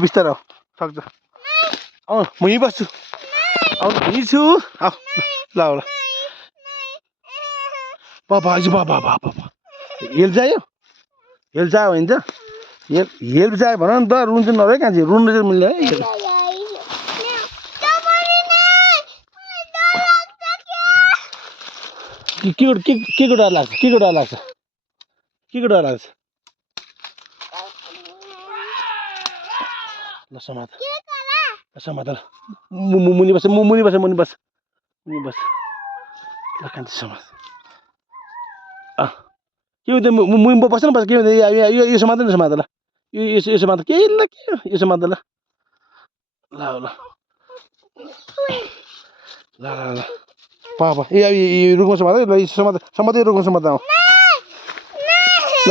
बिस्तारै आऊ सक्छ म यहीँ बस्छु आउनु यहीँ छु आऊ ल ल बाबा हेल्प चाहियो हेल्प चाहियो भने त हेल्प चाहियो भन नि त रुन्छु नभए कहाँ चाहिँ रुन्नु चाहिँ मिल्दैन है के को डर लाग्छ के को डर लाग्छ के को डर लाग्छ ल समात समात मुनि बस मुनि बस मुनि बस मुनि बस ल कान्छी समात के हुन्छ मुनि बस्छ न बस के हुन्छ यो समात न समात ल यो समात के ल के यो समात ल ल ल ल ल पापा यो रुखमा समात ल समात समात यो रुखमा समात आऊ ल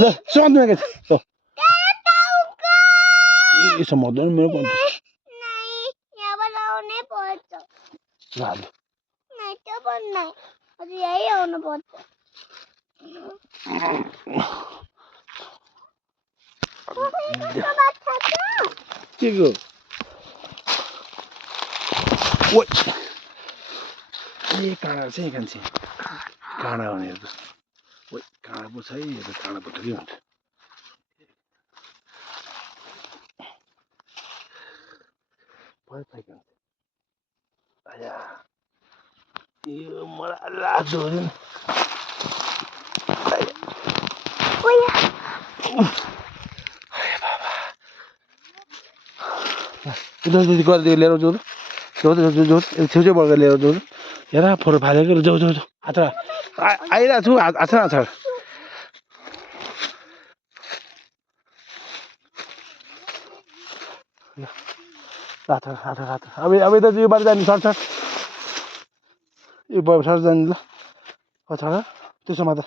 ल समात न ये समाधान मेरो पर्छ यहाँबाट आउनै पर्छ ल नहीं त्यो पनि नहीं अझ यही आउनु पर्छ के को ओ ए काँडा चाहिँ कान्छी काँडा हो नि ओ काँडा पो छ है यो त काँडा पो के हुन्छ यो मलाई लाग्दो हो नि गरेर लिएर जाऊ छेउछेउ बढेर लिएर जाऊ हेर फोटो फालेको जाऊ जाऊ जाऊ हात आइरहेको छु हात न छाड हात अब यता यो बाटो जाने सर्छ यो सर्छ जाने ल छाड त्यसो मात्र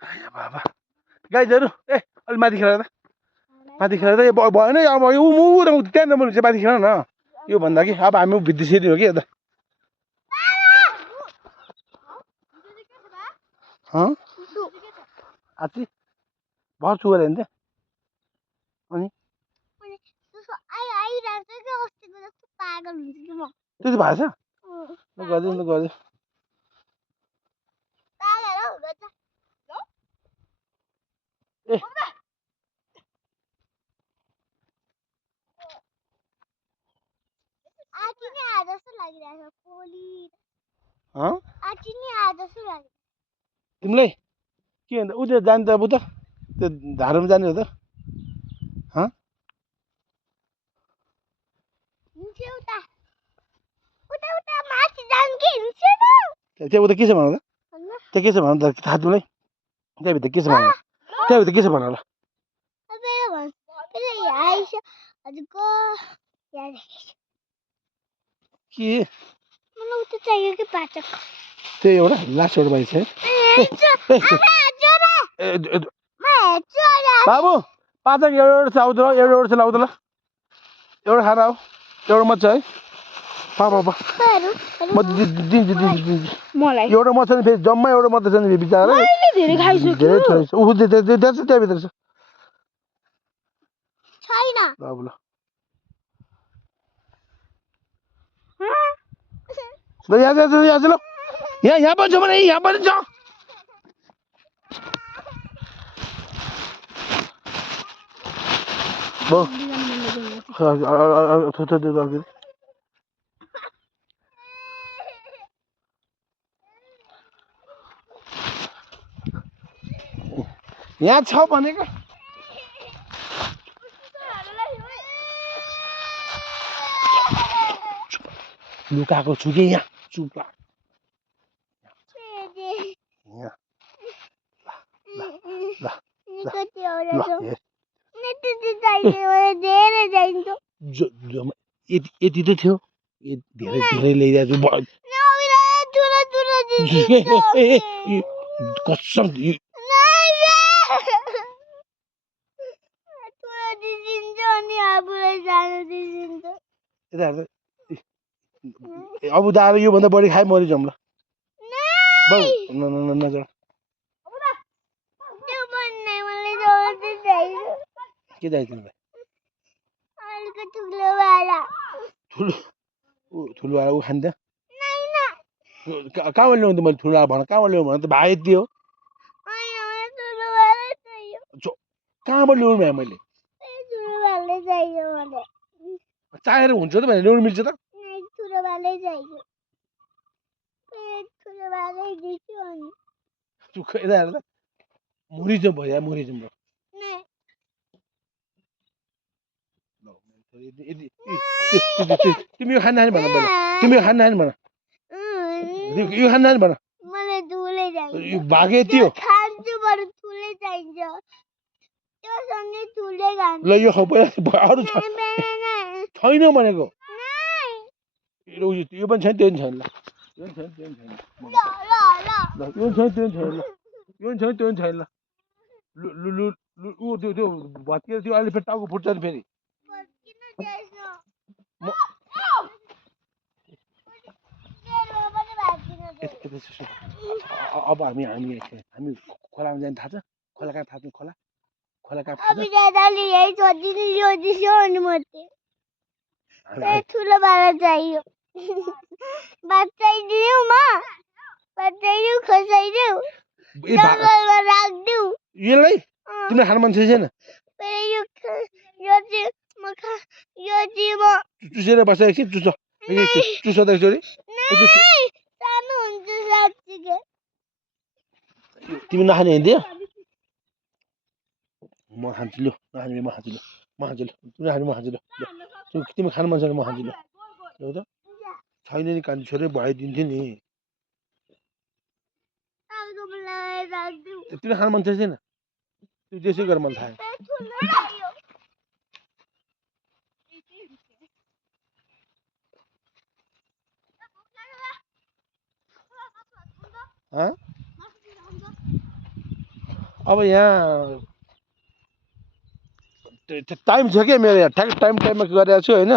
होइन बाबा गाइजहरू ए अलि माथि खेर त माथि खेर त यो भएन अब यो त्यहाँ नम्बर हुन्छ माथि खेर न यो भन्दा कि अब हामी भित्ती सिधी हो कि यता आची भर छु गरे नि अनि त्यति भएको छ गरिदिनु त गरिदिनु ए तिमीलाई के भन्छ उता जाने त अब त त्यो धारोमा जाने हो त त्यहाँ उता के छ भन त त्यहाँ के छ भन त थाहा तिमीलाई त्यहाँभित्र के छ भन त्यहाँभित्र के छ भन ल के त्यही एउटा लास्ट एउटा बाइक छ बाबु पाचक एउटा छ आउँछ एउटा छ लाउँछ ल एउटा खाना हो एउटा मात्रै है पापा म दिन्छु एउटा मात्रै छ नि फेरि जम्मा एउटा मात्रै छ नि बिचारा धेरै थोरै छ ऊ त्यहाँभित्र छ छैन ल ल यहाँ छ ल यहाँ पनि छ भने यहाँ पनि छ यहाँ छ भनेको लुकाएको छु कि यहाँ चुप लाग यति त थियो धेरै धेरै ल्याइदिएको कसम अब दाएर योभन्दा बढी खाए मरिजाउँ ल नजर के चाहियो तिमीलाई ठुलो ऊ खान्छ कहाँबाट ल्याउनु त मैले ठुलो भन कहाँबाट ल्याउनु भने त भाइ यति हो कहाँबाट ल्याउनु भयो मैले चाहिएर हुन्छ त भने ल्याउनु मिल्छ त मुरिजम भयो मुरिजम भयो तिमी यो खाना भन तिमी यो खाना भन यो खाना भन भागे यति हो ल यो खाऊ पहिला अरू छैन भनेको यो पनि छैन त्यो पनि छैन ल यो छैन त्यो छैन ल यो छैन त्यो छैन ल त्यो भत्किएर त्यो अहिले फेरि टाउको फुट्छ नि फेरि अब हामी खोलामा जाने थाहा छ खोला कहाँ थाहा छ खोला खोला कहाँ थाहा ठुलो बाला चाहियो बचाइदिऊ म बचाइदिऊ खसाइदिऊ जङ्गलमा राखिदिऊ यसलाई तिमीले खानु मन छैन चुसेर बस्छ एकछिन चुस चुस त एकचोटि तिमी नखाने हिँड्दियो म खान्छु लु नखाने म खान्छु लु तिमी खाने म खान्छु लु तिमी खानु मन छैन म खान्छु लु त छैन नि कान्छी छोरै भइदिन्थ्यो नि तिमीले खानु मन छैन त्यो त्यसै गरेर मलाई थाहा अब यहाँ टाइम छ क्या मेरो यहाँ ठ्याक्क टाइममा गरेको छु होइन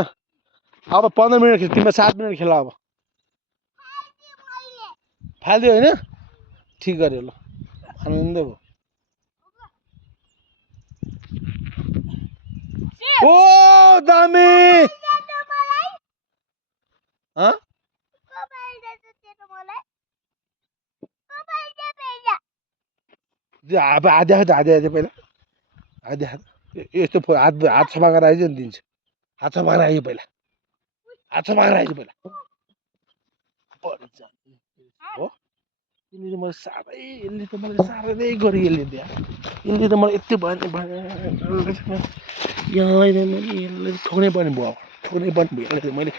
अब 15 मिनट तिमीलाई 7 मिनट खेला अब फाल्दियो होइन ठिक गर्यो ल आनन्द भयो ओ दामी आधा पहिला आधा यस्तो हात सफा गरेर आइज नि दिन्छ हात सफा गरेर आइज पहिला हात सफा गरेर आइज पहिला हो यसले मलाई साह्रै गऱ्यो यसले त मलाई यति भयो यहाँ मैले ठोक्नै पर्ने भयो ठोक्नै पर्ने भयो मैले